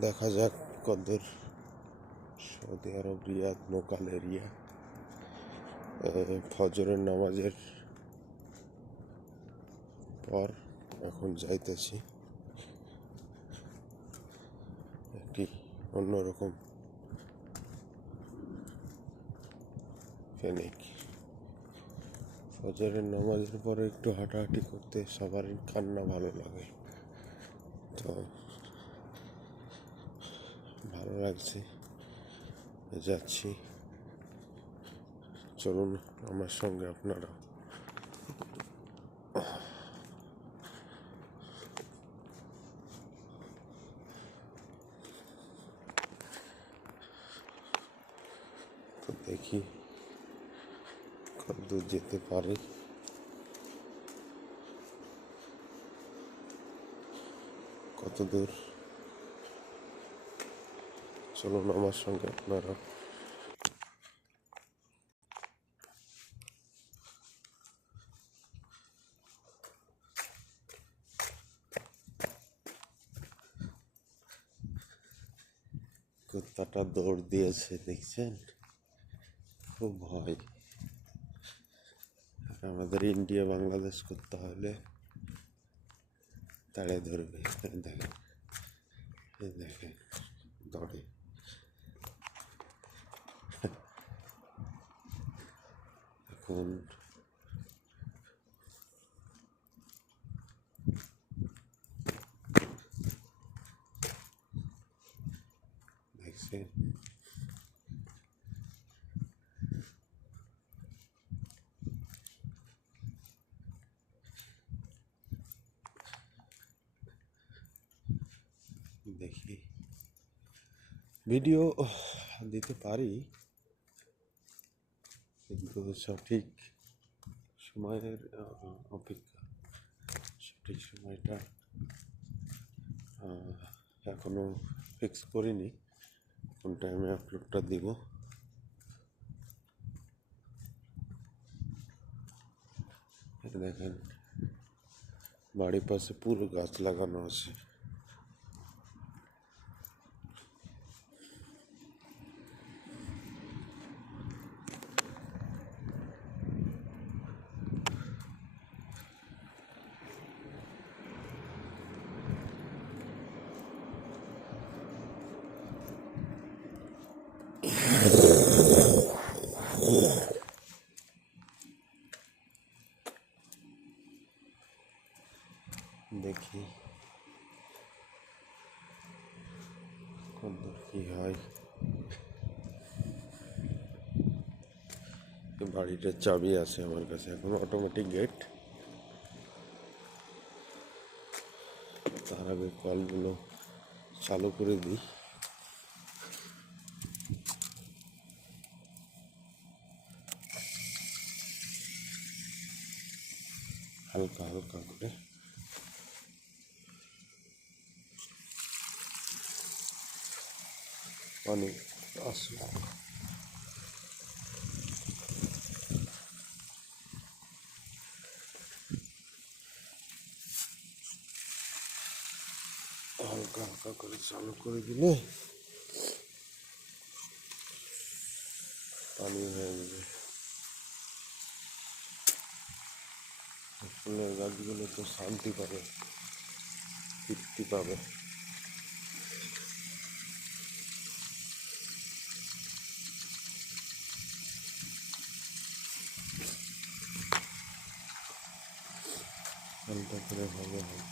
দেখা যাক কদ্দূর সৌদি আরব, রিয়াদ মোকাল এরিয়া ফজরের নামাজের পর এখন যাইতেছি। একটি অন্যরকম ফেনিক। ফজরের নামাজের পরে একটু হাঁটাহাঁটি করতে সবারই কান্না ভালো লাগে। তো ভালো লাগছে। যাচ্ছি। চলুন আমার সঙ্গে আপনারা তো দেখি কত যেতে পারি। কত দূর? চলুন আমার সঙ্গে আপনারা। কুত্তাটা দৌড় দিয়েছে, দেখছেন? খুব ভয়। আমাদের ইন্ডিয়া, বাংলাদেশ করতে হলে তাড়ে ধরবে। দেখেন দেখেন, দৌড়ে। এখন দেখছেন দেখি ভিডিও দিতে পারি কিন্তু সঠিক সময়ের অপেক্ষা। সঠিক সময়টা আহ, এখনও ফিক্স করিনি। কোন টাইমে আপলোডটা দিব। দেখেন বাড়ির পাশে পুরো গাছ লাগানো আছে। দেখি। কি হয়। বাড়িটার চাবি আছে আমার কাছে, এখন অটোমেটিক গেট তার আগে কলগুলো চালু করে দিই। হালকা হালকা করে। পানি আসুক হালকা হালকা করে চালু করে দিলে পানি হয়ে যাবে। ফুলের গাছগুলো তো শান্তি পাবে, তৃপ্তি পাবে। হালকা করে ভালো হয়